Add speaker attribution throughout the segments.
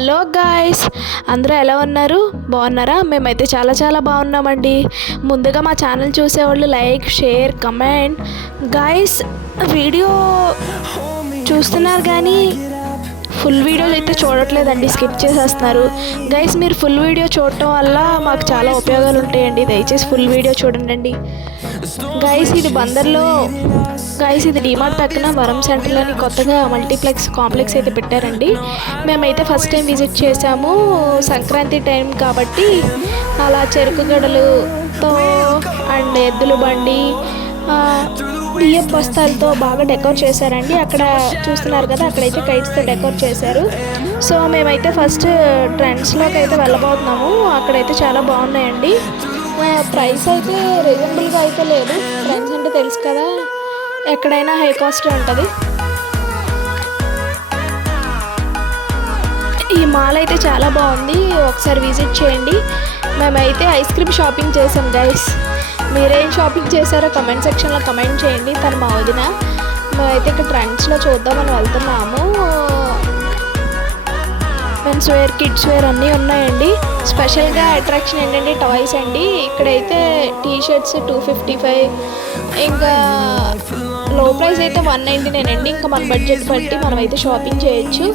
Speaker 1: Hello guys అందరూ ఎలా ఉన్నారు? బాగున్నారా? మేమైతే చాలా చాలా బాగున్నామండి. ముందుగా మా ఛానల్ చూసేవాళ్ళు like share comment. Guys video చూస్తున్నారు కానీ ఫుల్ వీడియో అయితే చూడట్లేదండి. స్కిప్ చేసేస్తున్నారు. గైస్ మీరు ఫుల్ వీడియో చూడటం వల్ల మాకు చాలా ఉపయోగాలు ఉంటాయండి. దయచేసి ఫుల్ వీడియో చూడండి గైస్ ఇది బందర్లో గైస్ ఇది డిమార్ట్ పక్కన వరం సెంటర్లోని కొత్తగా మల్టీప్లెక్స్ కాంప్లెక్స్ అయితే పెట్టారండి. మేమైతే ఫస్ట్ టైం విజిట్ చేసాము సంక్రాంతి టైం కాబట్టి అలా చెరుకు గడలతో అండ్ ఎద్దుల బండి ఆ, బస్తాలతో బాగా డెకోర్ చేశారండి. అక్కడ చూస్తున్నారు కదా అక్కడైతే కైట్స్తో డెకోర్ చేశారు. సో మేమైతే ఫస్ట్ ట్రెండ్స్లోకి అయితే వెళ్ళబోతున్నాము. అక్కడైతే చాలా బాగున్నాయండి. ప్రైస్ అయితే రీజనబుల్గా అయితే లేదు. ట్రెండ్స్ అంటే తెలుసు కదా ఎక్కడైనా హై కాస్ట్ ఉంటుంది. ఈ మాల్ అయితే చాలా బాగుంది. ఒకసారి విజిట్ చేయండి. మేమైతే ఐస్ క్రీమ్ షాపింగ్ చేసాం గైస్ మీరేం షాపింగ్ చేశారో కమెంట్ సెక్షన్లో కమెంట్ చేయండి. తను మా వదిన. మేమైతే ఇక్కడ ట్రెండ్స్లో చూద్దామని వెళ్తున్నాము. మెన్స్ వేర్ కిడ్స్ వేర్ అన్నీ ఉన్నాయండి. స్పెషల్గా అట్రాక్షన్ ఏంటంటే టాయ్స్ అండి. ఇక్కడైతే T shirts two fifty five ఇంకా లో ప్రైస్ అయితే వన్ నైంటీ నైన్ అండి. ఇంకా మన బడ్జెట్ బట్టి మనం అయితే షాపింగ్ చేయొచ్చు.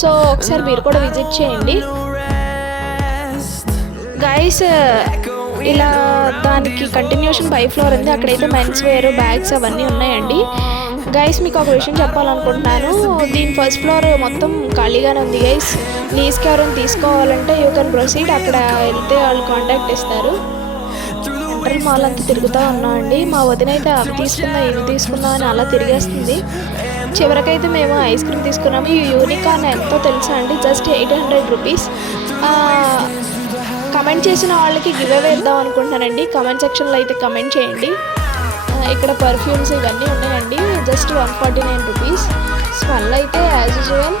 Speaker 1: సో ఒకసారి మీరు కూడా విజిట్ చేయండి. గైస్ ఇలా దానికి కంటిన్యూషన్ బై ఫ్లోర్ ఉంది. అక్కడైతే మెన్స్ వేర్ బ్యాగ్స్ అవన్నీ ఉన్నాయండి. గైస్ మీకు ఒక విషయం చెప్పాలనుకుంటున్నాను. దీని ఫస్ట్ ఫ్లోర్ మొత్తం ఖాళీగానే ఉంది గైస్ లీజ్కి ఎవరైనా తీసుకోవాలంటే యూ కెన్ ప్రొసీడ్ అక్కడ వెళ్తే వాళ్ళు కాంటాక్ట్ ఇస్తారు. సెంట్రల్ మాల్ అంతా తిరుగుతూ ఉన్నాం అండి మా వదిన అయితే అవి తీసుకుందా ఇవి తీసుకుందా అని అలా తిరిగేస్తుంది. చివరికైతే మేము ఐస్ క్రీమ్ తీసుకున్నాము. ఈ యూనికాన్ ఎంతో తెలుసా అండి? Just eight hundred rupees comment చేసిన వాళ్ళకి గివ్ అవే ఇద్దాం అనుకుంటున్నానండి. కమెంట్ సెక్షన్లో అయితే కమెంట్ చేయండి. ఇక్కడ పర్ఫ్యూమ్స్ ఇవన్నీ ఉన్నాయండి. Just one forty nine rupees. Smell అయితే యాజ్ యూజువల్.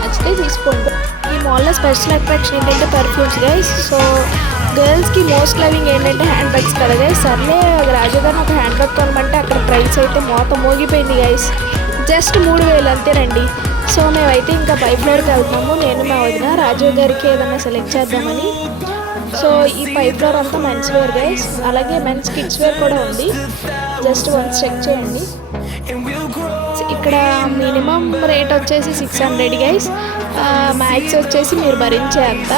Speaker 1: నచ్చితే తీసుకోండి. ఈ మాల్లో స్పెషల్ అట్రాక్షన్ ఏంటంటే పర్ఫ్యూమ్స్ గైస్ సో గర్ల్స్కి మోస్ట్ లవింగ్ ఏంటంటే హ్యాండ్ బ్యాగ్స్ కదా గైస్ సర్లే రాజు ఒక హ్యాండ్ బ్యాగ్ కొనమంటే అక్కడ ప్రైస్ అయితే మోత మోగిపోయింది గైస్ జస్ట్ మూడు వేలు అంతేనండి. సో మేమైతే ఇంకా పై ఫ్లోర్కి వెళ్తాము నేను మా వదిన రాజీవ్ గారికి ఏదైనా సెలెక్ట్ చేద్దామని. సో ఈ పై ఫ్లోర్ అంతా మెన్స్ వేర్ గైస్ అలాగే మెన్స్ కిడ్స్ వేర్ కూడా ఉంది. జస్ట్ వన్స్ చెక్ చేయండి. ఇక్కడ మినిమం రేట్ వచ్చేసి సిక్స్ హండ్రెడ్ గైస్ మ్యాక్స్ వచ్చేసి మీరు భరించే అంత.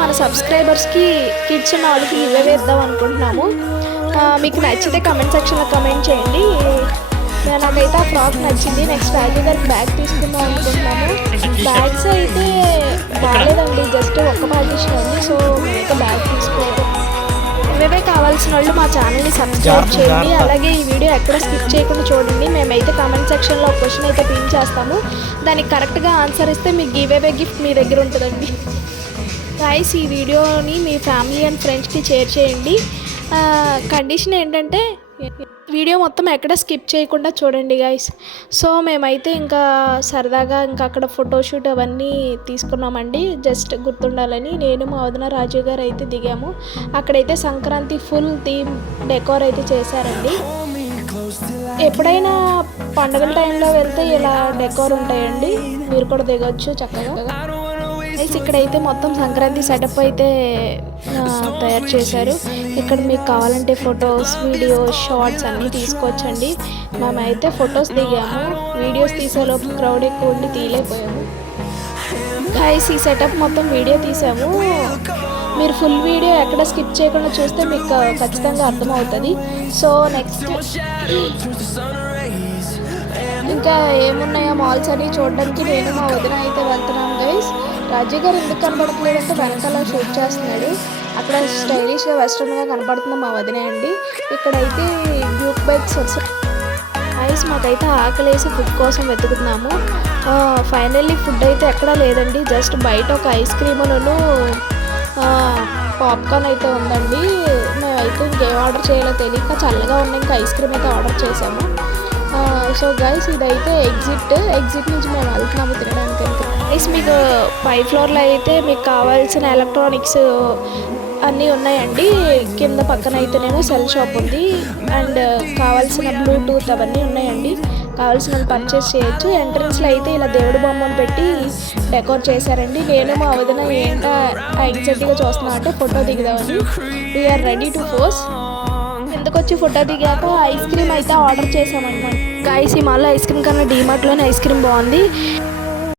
Speaker 1: మన సబ్స్క్రైబర్స్కి కిడ్స్ ఉన్న వాళ్ళకి ఇవే వేద్దాం అనుకుంటున్నాము. మీకు నచ్చితే కమెంట్ సెక్షన్లో కమెంట్ చేయండి. నేను నాకైతే ఆ ఫ్రాక్ నచ్చింది. నెక్స్ట్ రాజు గారికి బ్యాగ్ తీసుకుందాం అనుకుంటున్నాము. బ్యాగ్స్ అయితే బాగాలేదండి జస్ట్ ఒక్క పార్టీషన్ ఉంది సో మేమైతే బ్యాగ్ తీసుకోవాలి. ఇవే కావాల్సిన వాళ్ళు మా ఛానల్ని సబ్స్క్రైబ్ చేయండి. అలాగే ఈ వీడియో ఎక్కడ స్కిప్ చేయకుండా చూడండి. మేమైతే కామెంట్ సెక్షన్లో ఒక క్వశ్చన్ అయితే పిన్ చేస్తాము. దానికి కరెక్ట్గా ఆన్సర్ ఇస్తే మీకు గివ్ గిఫ్ట్ మీ దగ్గర ఉంటుందండి. గాయస్ ఈ వీడియోని మీ ఫ్యామిలీ అండ్ ఫ్రెండ్స్కి షేర్ చేయండి. కండిషన్ ఏంటంటే వీడియో మొత్తం ఎక్కడ స్కిప్ చేయకుండా చూడండి గాయస్ సో మేమైతే ఇంకా సరదాగా ఇంకా అక్కడ ఫోటోషూట్ అవన్నీ తీసుకున్నామండి. జస్ట్ గుర్తుండాలని నేను మా వదిన రాజు గారు అయితే దిగాము. అక్కడైతే సంక్రాంతి ఫుల్ థీమ్ డెకోర్ అయితే చేశారండి. ఎప్పుడైనా పండుగల టైంలో వెళ్తే ఇలా డెకోర్ ఉంటాయండి. మీరు కూడా దిగొచ్చు చక్కగా. గైస్ ఇక్కడైతే మొత్తం సంక్రాంతి సెటప్ అయితే తయారు చేశారు. ఇక్కడ మీకు కావాలంటే ఫొటోస్ వీడియోస్ షార్ట్స్ అన్నీ తీసుకోవచ్చండి. మేమైతే ఫొటోస్ దిగాము. వీడియోస్ తీసేలోపు క్రౌడ్ ఎక్కువ ఉండి తీయలేకపోయాము. గైస్ ఈ సెటప్ మొత్తం వీడియో తీసాము. మీరు ఫుల్ వీడియో ఎక్కడ స్కిప్ చేయకుండా చూస్తే మీకు ఖచ్చితంగా అర్థమవుతుంది. సో నెక్స్ట్ ఇంకా ఏమున్నాయో మాల్స్ అని చూడడానికి నేను మా వదిన అయితే వెళ్తున్నాను గైస్ రాజు గారు ఎందుకు కనబడట్లేదంటే వెనకాల షూట్ చేస్తున్నాడు. అక్కడ స్టైలిష్గా వెస్ట్రన్గా కనబడుతుంది మా వదిన అండి. ఇక్కడైతే డ్యూక్ బైక్స్ వచ్చాయి ఐస్ మాకైతే ఆకలేసి ఫుడ్ కోసం వెతుకుతున్నాము. ఫైనల్లీ ఫుడ్ అయితే ఎక్కడా లేదండి. జస్ట్ బయట ఒక ఐస్ క్రీములను పాప్కార్న్ అయితే ఉందండి. మేమైతే ఇంకేం ఆర్డర్ చేయాలో తెలియక చల్లగా ఉన్న ఇంకా ఐస్ క్రీమ్ అయితే ఆర్డర్ చేసాము సో గైస్ ఇదైతే ఎగ్జిట్. ఎగ్జిట్ నుంచి మేము వెళ్తున్నాము తినడానికి గైస్ మీకు పై ఫ్లోర్లో అయితే మీకు కావాల్సిన ఎలక్ట్రానిక్స్ అన్నీ ఉన్నాయండి. కింద పక్కన అయితేనేమో సెల్ షాప్ ఉంది. అండ్ కావాల్సిన బ్లూటూత్ అవన్నీ ఉన్నాయండి. కావాల్సిన పర్చేస్ చేయొచ్చు. ఎంట్రన్స్లో అయితే ఇలా దేవుడి బొమ్మను పెట్టి డెకోర్ చేశారండి. నేను మా వదిన ఏంటో ఎగ్జాక్ట్గా చూస్తున్నా అంటే ఫోటో దిగుదామని. వీఆర్ రెడీ టు పోస్ ఎందుకు వచ్చి ఫోటో దిగాక ఐస్ క్రీమ్ అయితే ఆర్డర్ చేసామన్నమాట గాయస్ ఈ మాల్లో ఐస్ క్రీమ్ కన్నా డీమార్ట్లోనే ఐస్ క్రీమ్ బాగుంది.